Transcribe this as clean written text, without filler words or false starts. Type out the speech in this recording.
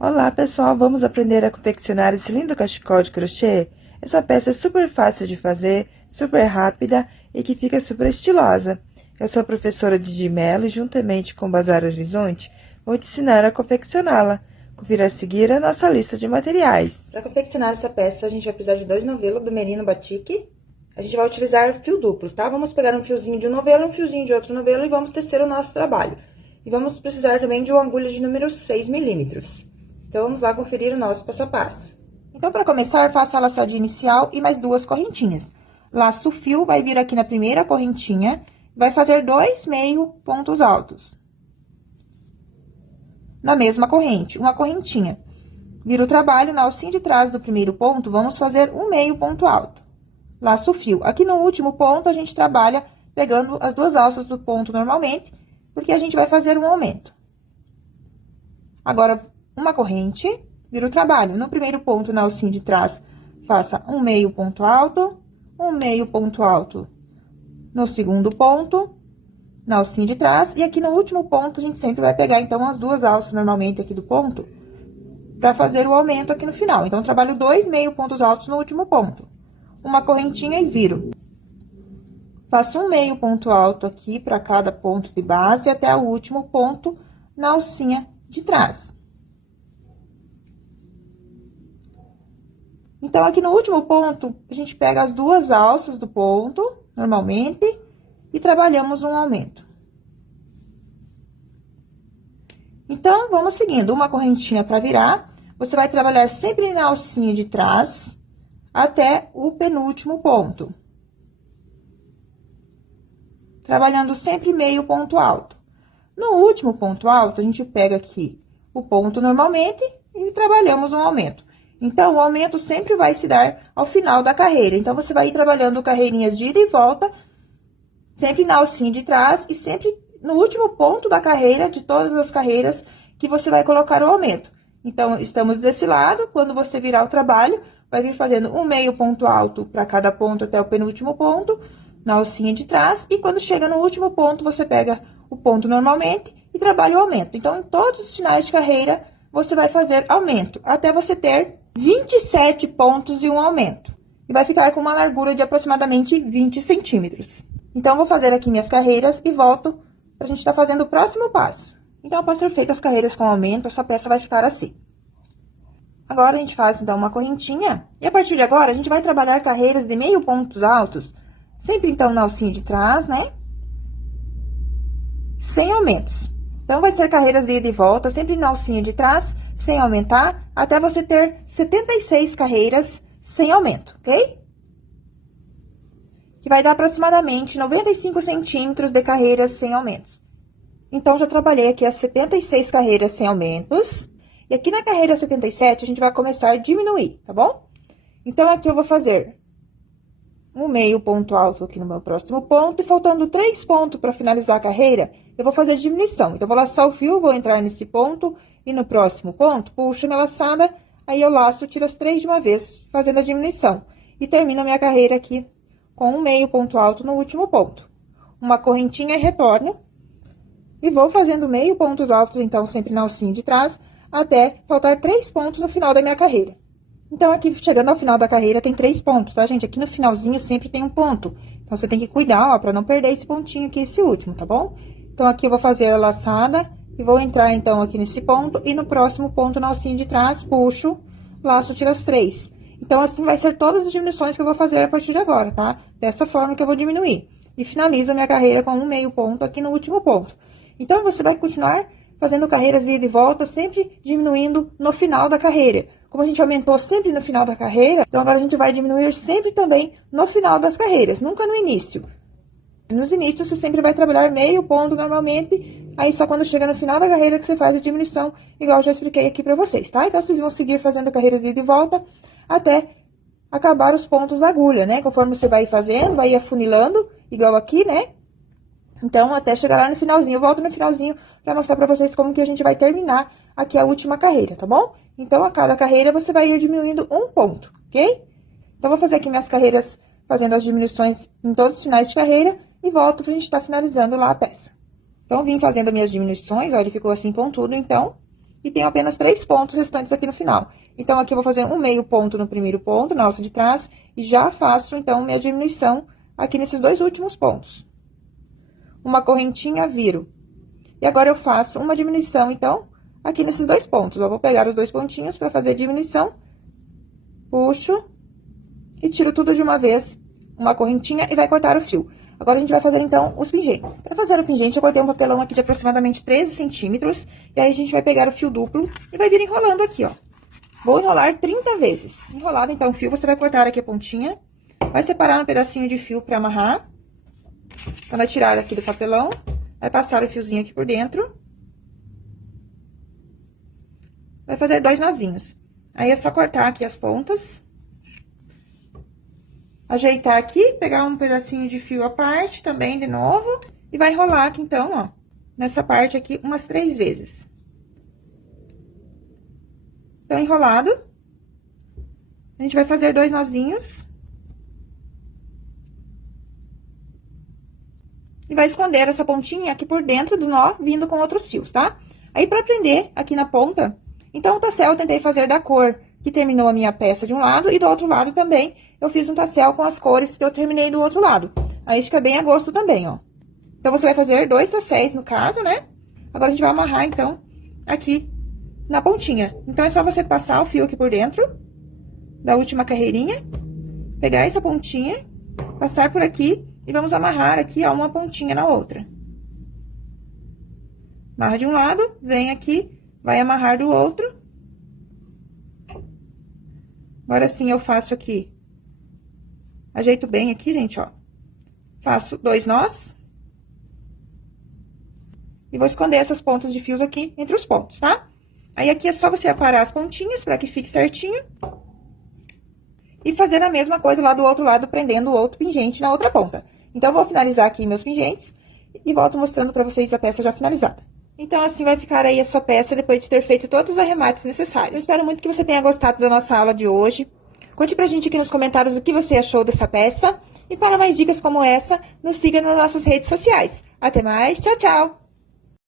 Olá pessoal, vamos aprender a confeccionar esse lindo cachecol de crochê? Essa peça é super fácil de fazer, super rápida e que fica super estilosa. Eu sou a professora Didi Mello e juntamente com Bazar Horizonte vou te ensinar a confeccioná-la. Confira a seguir a nossa lista de materiais. Para confeccionar essa peça, a gente vai precisar de 2 novelos do Merino Batik. A gente vai utilizar fio duplo, tá? Vamos pegar um fiozinho de um novelo, um fiozinho de outro novelo e vamos tecer o nosso trabalho. E vamos precisar também de uma agulha de número 6 milímetros. Então, vamos lá conferir o nosso passo a passo. Então, para começar, faça a laçadinha inicial e mais 2 correntinhas. Laça o fio, vai vir aqui na primeira correntinha, vai fazer 2 meio pontos altos. Na mesma corrente, uma correntinha. Vira o trabalho, na alcinha de trás do primeiro ponto, vamos fazer um meio ponto alto. Laça o fio. Aqui no último ponto, a gente trabalha pegando as 2 alças do ponto normalmente, porque a gente vai fazer um aumento. Agora, uma corrente, vira o trabalho. No primeiro ponto, na alcinha de trás, faça um meio ponto alto, um meio ponto alto. No segundo ponto, na alcinha de trás, e aqui no último ponto, a gente sempre vai pegar, então, as 2 alças, normalmente, aqui do ponto, para fazer o aumento aqui no final. Então, trabalho 2 meio pontos altos no último ponto. Uma correntinha e viro. Faço um meio ponto alto aqui para cada ponto de base, até o último ponto na alcinha de trás. Então, aqui no último ponto, a gente pega as 2 alças do ponto, normalmente, e trabalhamos um aumento. Então, vamos seguindo, uma correntinha para virar, você vai trabalhar sempre na alcinha de trás, até o penúltimo ponto. Trabalhando sempre meio ponto alto. No último ponto alto, a gente pega aqui o ponto normalmente e trabalhamos um aumento. Então, o aumento sempre vai se dar ao final da carreira. Então, você vai ir trabalhando carreirinhas de ida e volta, sempre na alcinha de trás e sempre no último ponto da carreira, de todas as carreiras, que você vai colocar o aumento. Então, estamos desse lado, quando você virar o trabalho, vai vir fazendo um meio ponto alto para cada ponto até o penúltimo ponto, na alcinha de trás, e quando chega no último ponto, você pega o ponto normalmente e trabalha o aumento. Então, em todos os finais de carreira, você vai fazer aumento, até você ter 27 pontos e um aumento. E vai ficar com uma largura de aproximadamente 20 centímetros. Então, vou fazer aqui minhas carreiras e volto pra gente estar fazendo o próximo passo. Então, após ter feito as carreiras com aumento, a sua peça vai ficar assim. Agora, a gente faz, então, uma correntinha. E a partir de agora, a gente vai trabalhar carreiras de meio pontos altos, sempre, então, na alcinha de trás, né? Sem aumentos. Então, vai ser carreiras de ida e volta, sempre na alcinha de trás, sem aumentar, até você ter 76 carreiras sem aumento, ok? Que vai dar aproximadamente 95 centímetros de carreiras sem aumentos. Então, já trabalhei aqui as 76 carreiras sem aumentos. E aqui na carreira 77, a gente vai começar a diminuir, tá bom? Então, aqui eu vou fazer um meio ponto alto aqui no meu próximo ponto, e faltando 3 pontos para finalizar a carreira, eu vou fazer diminuição. Então, eu vou laçar o fio, vou entrar nesse ponto, e no próximo ponto, puxo a minha laçada, aí eu laço, tiro as 3 de uma vez, fazendo a diminuição. E termino a minha carreira aqui com um meio ponto alto no último ponto. Uma correntinha e retorno. E vou fazendo meio pontos altos, então, sempre na alcinha de trás, até faltar 3 pontos no final da minha carreira. Então, aqui, chegando ao final da carreira, tem 3 pontos, tá, gente? Aqui no finalzinho sempre tem um ponto. Então, você tem que cuidar, ó, pra não perder esse pontinho aqui, esse último, tá bom? Então, aqui eu vou fazer a laçada e vou entrar, então, aqui nesse ponto, e no próximo ponto, na alcinha de trás, puxo, laço, tiro as 3. Então, assim, vai ser todas as diminuições que eu vou fazer a partir de agora, tá? Dessa forma que eu vou diminuir. E finalizo a minha carreira com um meio ponto aqui no último ponto. Então, você vai continuar fazendo carreiras de ida e volta, sempre diminuindo no final da carreira. Como a gente aumentou sempre no final da carreira, então agora a gente vai diminuir sempre também no final das carreiras, nunca no início. Nos inícios, você sempre vai trabalhar meio ponto normalmente, aí só quando chega no final da carreira que você faz a diminuição, igual eu já expliquei aqui pra vocês, tá? Então, vocês vão seguir fazendo carreiras de ida e volta até acabar os pontos da agulha, né? Conforme você vai fazendo, vai afunilando, igual aqui, né? Então, até chegar lá no finalzinho, eu volto no finalzinho pra mostrar pra vocês como que a gente vai terminar aqui a última carreira, tá bom? Então, a cada carreira, você vai ir diminuindo um ponto, ok? Então, vou fazer aqui minhas carreiras, fazendo as diminuições em todos os finais de carreira, e volto pra gente estar finalizando lá a peça. Então, vim fazendo minhas diminuições, ó, ele ficou assim pontudo, então, e tenho apenas 3 pontos restantes aqui no final. Então, aqui eu vou fazer um meio ponto no primeiro ponto, na alça de trás, e já faço, então, minha diminuição aqui nesses 2 últimos pontos. Uma correntinha, viro. E agora eu faço uma diminuição, então, aqui nesses 2 pontos. Eu vou pegar os 2 pontinhos para fazer a diminuição, puxo e tiro tudo de uma vez, uma correntinha, e vai cortar o fio. Agora, a gente vai fazer, então, os pingentes. Para fazer o pingente, eu cortei um papelão aqui de aproximadamente 13 centímetros, e aí a gente vai pegar o fio duplo e vai vir enrolando aqui, ó. Vou enrolar 30 vezes. Enrolado, então, o fio, você vai cortar aqui a pontinha, vai separar um pedacinho de fio para amarrar. Então, vai tirar aqui do papelão, vai passar o fiozinho aqui por dentro. Vai fazer 2 nozinhos. Aí, é só cortar aqui as pontas. Ajeitar aqui, pegar um pedacinho de fio à parte também, de novo. E vai enrolar aqui, então, ó, nessa parte aqui, umas 3 vezes. Então, enrolado. A gente vai fazer 2 nozinhos. E vai esconder essa pontinha aqui por dentro do nó, vindo com outros fios, tá? Aí, pra prender aqui na ponta, então, o tassel eu tentei fazer da cor que terminou a minha peça de um lado, e do outro lado também eu fiz um tassel com as cores que eu terminei do outro lado. Aí, fica bem a gosto também, ó. Então, você vai fazer 2 tasséis, no caso, né? Agora, a gente vai amarrar, então, aqui na pontinha. Então, é só você passar o fio aqui por dentro da última carreirinha, pegar essa pontinha, passar por aqui e vamos amarrar aqui, ó, uma pontinha na outra. Amarra de um lado, vem aqui, vai amarrar do outro. Agora sim, eu faço aqui, ajeito bem aqui, gente, ó. Faço 2 nós. E vou esconder essas pontas de fios aqui entre os pontos, tá? Aí, aqui é só você aparar as pontinhas pra que fique certinho. E fazer a mesma coisa lá do outro lado, prendendo o outro pingente na outra ponta. Então, eu vou finalizar aqui meus pingentes e volto mostrando pra vocês a peça já finalizada. Então, assim vai ficar aí a sua peça depois de ter feito todos os arremates necessários. Eu espero muito que você tenha gostado da nossa aula de hoje. Conte pra gente aqui nos comentários o que você achou dessa peça. E para mais dicas como essa, nos siga nas nossas redes sociais. Até mais, tchau, tchau!